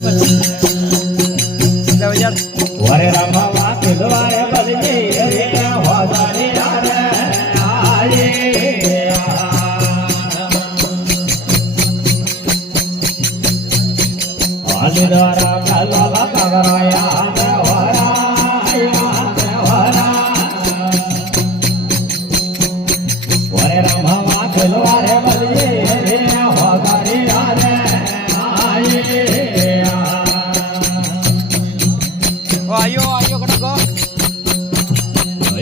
વરે રમવા કિલવારે બલજે રે હોદારી રે આયે આલે દ્વારા કલાલા કગરાયા વરે રમવા કિલવારે બલજે રે હોદારી રે આયે આયો કટકો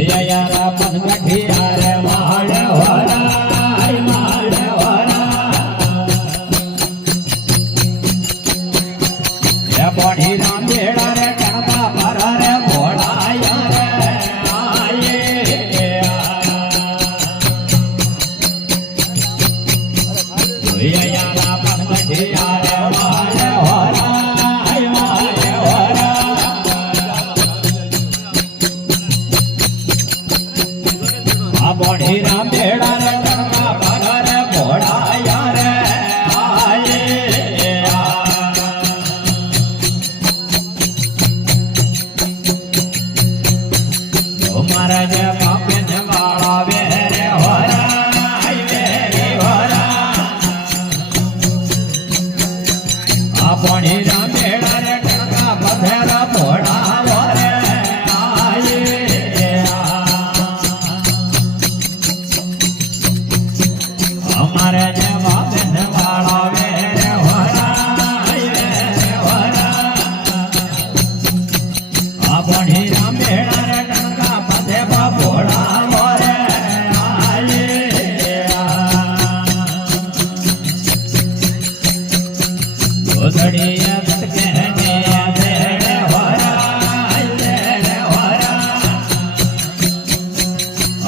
યારા પનગઠી રે માળ વરાય માળ વરા એ પોઢી ના મેળા રે કણકા પર રે ભોળાયા રે આયે યારા પનગઠી રે માળ વરાય માળ વરા બોઢી ના મેળા રે કણકા પર રે ભોળાયા રે આયે મારા જે બાપે ને વાળા વે રે વરાય વે રે વરા આ બોઢી ના મેળા રે કણકા પધેરા ભોળાવો રે આયે हमारे जवाब ने वाला वे वरा अपनी रामेड़ा रे टंका पदे बापोड़ा मोरे आये गोदड़ी के ने दे वरा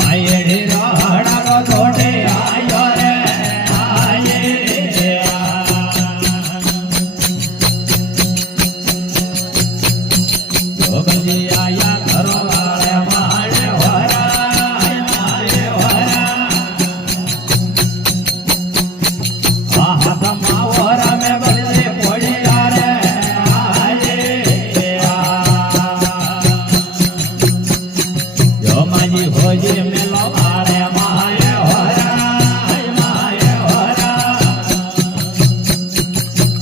आये रे राड़ा को तोड़े आयो रे आया घरो वाले मारे हाथ मावरा में बलजे पड़ी रे जो माजी होजी मेलो आरे मारे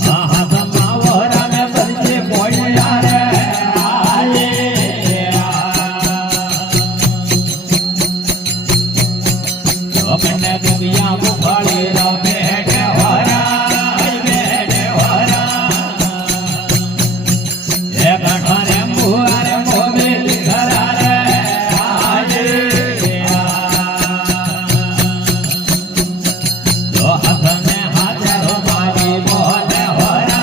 हाथ मावरा में बलजे पड़ी रे अपने दुनिया को खाली रा बैठे वरा ये कठारे मुहारे मोमे दिखरा रे आये जो हाथ में हाथ रोमाली बोले वरा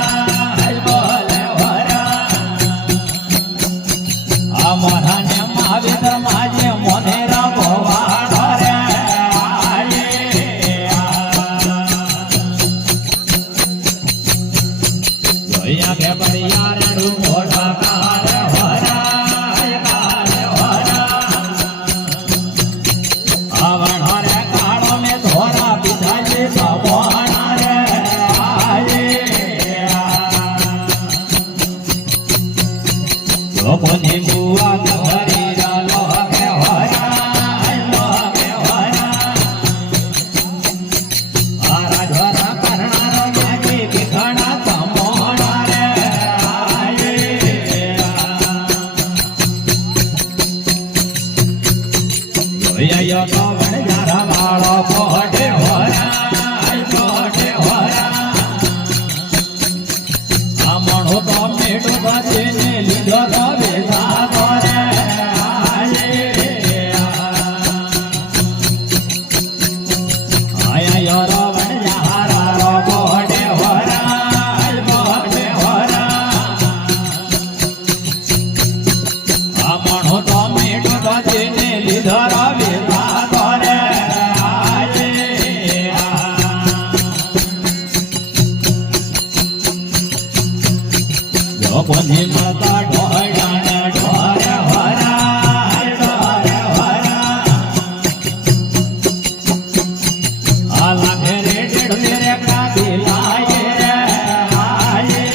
अमरा ने माविद माजे मोनेरा भोवाड़ा रे के बढ़िया रू मोटा कार वरा आवण रे काड़ो में धोरा पिता जी सवाना रे आये लोकोनी बुआ घरी रा लोके वरा आरा झरा करना रो मागे दिखाना तमोना रे आये यो तो बन जारा वालो पोटे वरा आमणो तो मेटो बाजे ने लीधो तो बेसा करे आया यो रो बन जारा रो पोटे वरा आमणो तो मेटो बाजे ने लीधो रो बेसा करे बने माता ढोड़ा ढोर वरा आला मेरे डेढ़ मेरे का दिलाए रे आये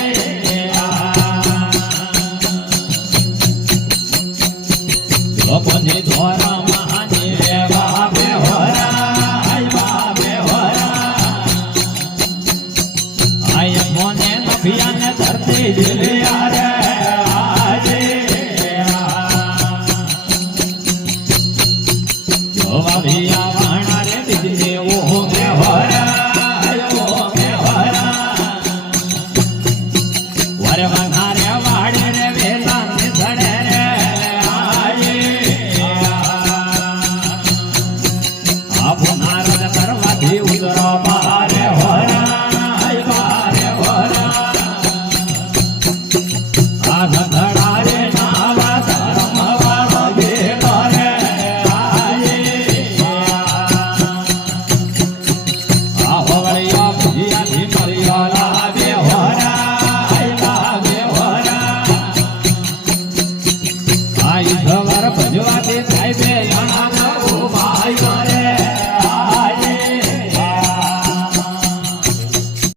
અરે વઘારે વાડે રે વેલા નિધડે રે આપો નારદ કરવાથી ઉદરો બહારે હોરા બારે હોરા આ